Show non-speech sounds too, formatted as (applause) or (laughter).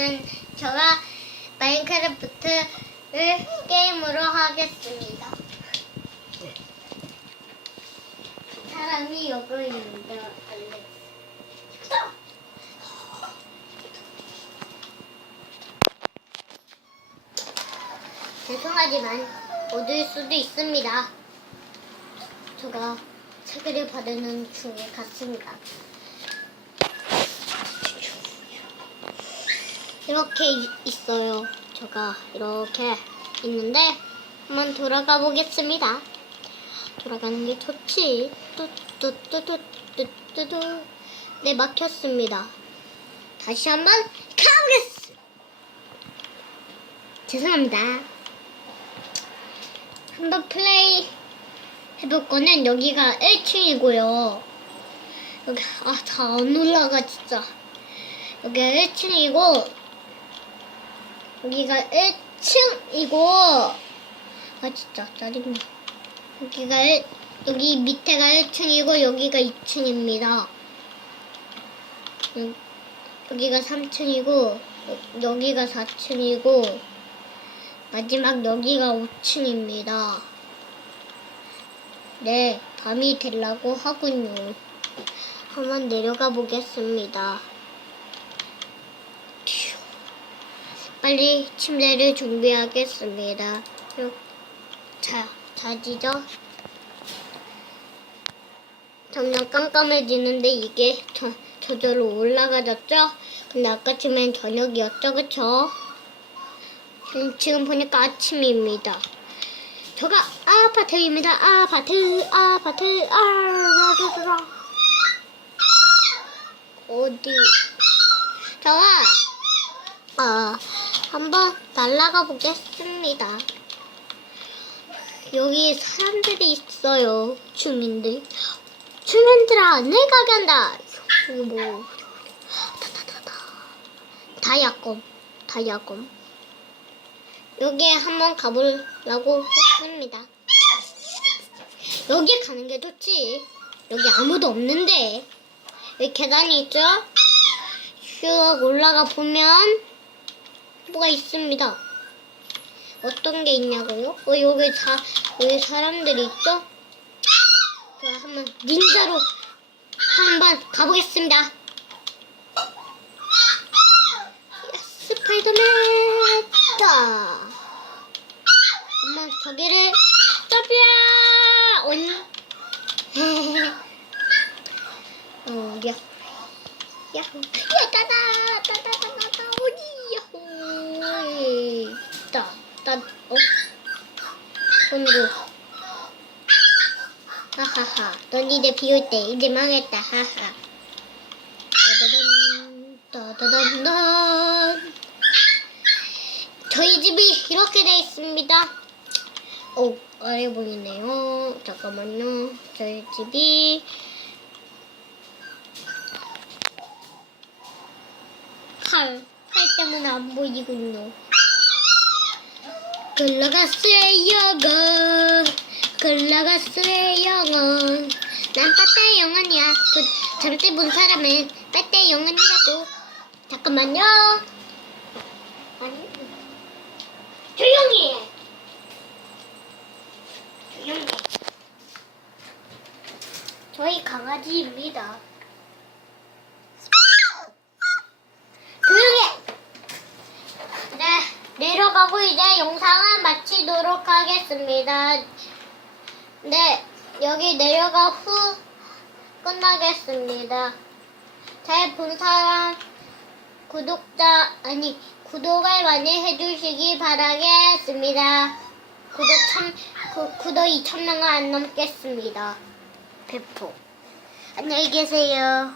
오늘은 제가 마인크래프트를 게임으로 하겠습니다. 사람이 여기 있는데 원래. 죄송하지만 어두울 수도 있습니다. 제가 책을 받는 중에 같습니다. 이렇게 이- 있어요. 제가 이렇게 있는데 한번 돌아가 보겠습니다. 돌아가는 게 좋지. 뚜뚜뚜뚜뚜뚜뚜. 네 막혔습니다. 다시 한번 가보겠습니다. 죄송합니다. 한번 플레이 해볼 거는 여기가 1층이고요. 여기 아 다 안 올라가 진짜. 여기가 1층이고 여기가 1층이고 아 진짜 짜증나. 여기가 1, 여기 밑에가 1층이고 여기가 2층입니다. 여기가 3층이고 여기가 4층이고 마지막 여기가 5층입니다. 네, 밤이 되려고 하군요. 한번 내려가 보겠습니다. 빨리 침대를 준비하겠습니다. 요- 자, 자지죠? 점점 깜깜해지는데 이게 저, 저절로 올라가졌죠? 근데 아까쯤엔 저녁이었죠, 그쵸? 음, 지금 보니까 아침입니다. 저가 아파트입니다. 아파트, 아파트, 아라라라. 어디? 저가 아 한번 날아가 보겠습니다. 여기 사람들이 있어요. 주민들. 주민들아, 내가 간다. 이거 뭐? 다다다다. 다이아검, 다이아검. 여기에 한번 가보려고 했습니다. 여기 가는 게 좋지. 여기 아무도 없는데. 여기 계단이 있죠? 슉 올라가 보면 뭐가 있습니다. 어떤 게 있냐고요? 어, 여기 사, 여기 사람들이 있죠? 자, 한번 닌자로 한번 가보겠습니다. 야, 스파이더맨! 다 엄마 저기를 점이야! 온. (laughs) 어, 야. 야호. 야, 따 손으로. 하하하. 넌 이제 비올 때 이제 망했다. 하하. 따다단, 따다단단. 저희 집이 이렇게 돼 있습니다. 오, 아래 보이네요. 잠깐만요. 저희 집이 팔, 팔 때문에 안 보이군요. 글러갔어요, 거. 글러갔어요, 영원. 난 빠따 영원이야. 그 잠들 본 사람은 빠따 영원이라고. 잠깐만요. 아니, 조용히 해. 조용히 해. 저희 강아지입니다. 조용히 해. 네, 내려가고 이제 영상을 마치도록 하겠습니다. 네, 여기 내려가 후 끝나겠습니다. 잘 본 사람 구독자 아니 구독을 많이 해주시기 바라겠습니다. 구독 참 구, 구독 2천 명은 안 넘겠습니다. 배포. 안녕히 계세요.